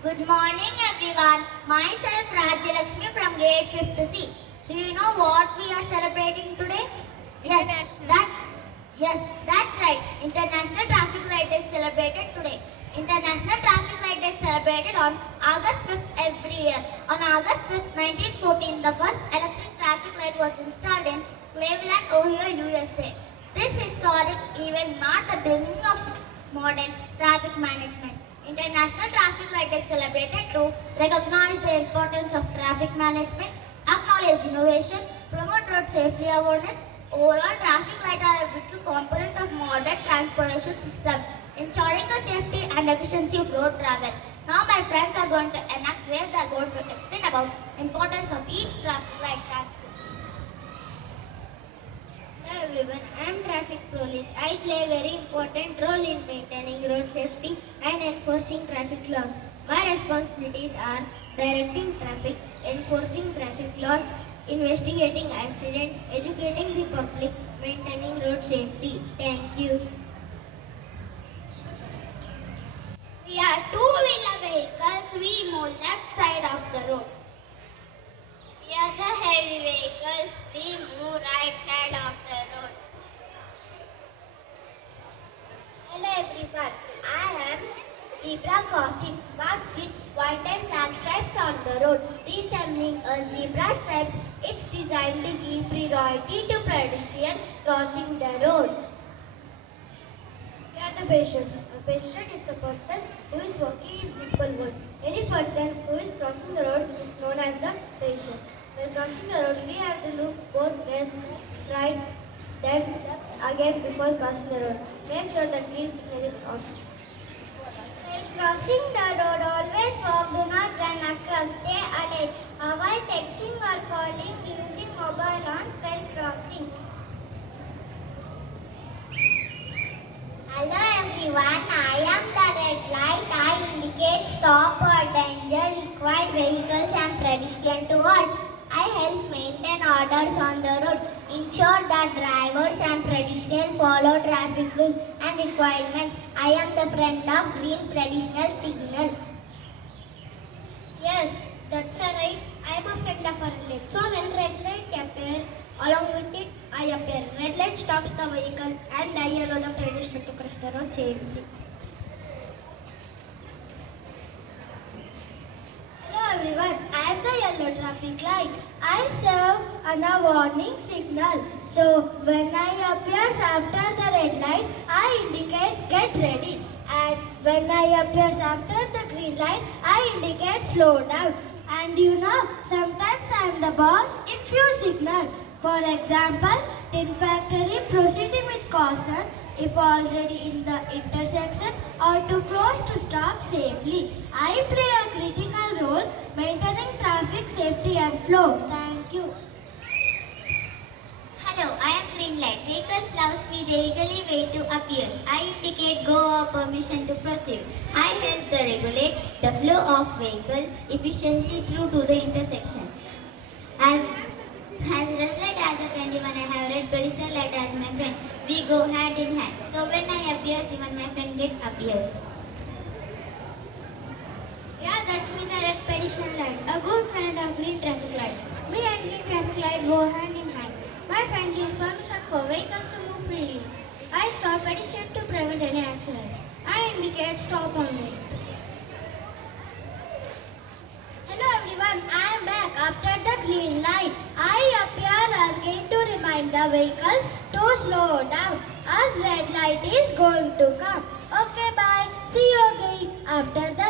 Good morning everyone. Myself Rajyalakshmi from grade 5th C. Do you know what we are celebrating today? Yes, that yes, that's right. International Traffic Light Day is celebrated today. International Traffic Light Day is celebrated on August 5th every year. On August 5th, 1914, the first electric traffic light was installed in Cleveland, Ohio, USA. This historic event marked the beginning of modern traffic management. International Traffic Light is celebrated to recognize the importance of traffic management, acknowledge innovation, promote road safety awareness. Overall, traffic lights are a vital component of modern transportation system, ensuring the safety and efficiency of road travel. Now my friends are going to enact where they are going to explain about importance of each traffic light. Hello everyone, I am traffic police. I play a very important role in maintaining road safety and enforcing traffic laws. My responsibilities are directing traffic, enforcing traffic laws, investigating accidents, educating the public, maintaining road safety. Thank you. We are two-wheeler vehicles. We move left side of the road. We are the heavy vehicles. We move right side of the road. Hello everyone. I am zebra crossing marked with white and black stripes on the road. Resembling a zebra stripes, it's designed to give priority to pedestrians crossing the road. We are the patients. A patient is a person who is walking in simple word. Any person who is crossing the road is known as the patient. When crossing the road, we have to look both ways, right, then again before crossing the road. Make sure the green signal is on. While crossing the road, always walk, do not run across, stay alert. Avoid texting or calling using mobile on while crossing. Hello everyone, I am the red light. I indicate stop or danger required vehicles and pedestrians to halt. I help maintain orders on the road, ensure that drivers and pedestrians follow traffic rules and requirements. I am the friend of green pedestrian signal. Yes, that's right. I am a friend of a red light. So when red light appears, along with it, I appear. Red light stops the vehicle and I allow the pedestrian to cross the road safely. Hello everyone, I am the yellow traffic light. I serve on a warning signal. So when I appears after the red light, I indicates get ready. And when I appears after the green light, I indicate slow down. And you know, sometimes I am the boss in few signals. For example, tin factory proceeding with caution if already in the intersection or too close to stop safely. I play a critical role maintaining traffic safety and flow. Thank you. Hello, I am green light. Vehicles slow speed illegally wait to appear. I indicate go or permission to proceed. I help to regulate the flow of vehicle efficiently through to the intersection. As red light as a friend, even I have red pedestrian light as my friend. We go hand in hand. So when I appears, even my friend gets appears. Yeah, that's me the red pedestrian light. A good friend of green traffic light. Me and green traffic light go hand in hand. My friend gives permission for vehicles to move freely. I stop pedestrians to prevent any accidents. I indicate stop only. Hello everyone, I am back after the green light. I appear again to remind the vehicles to slow down as red light is going to come. Okay, bye. See you again after the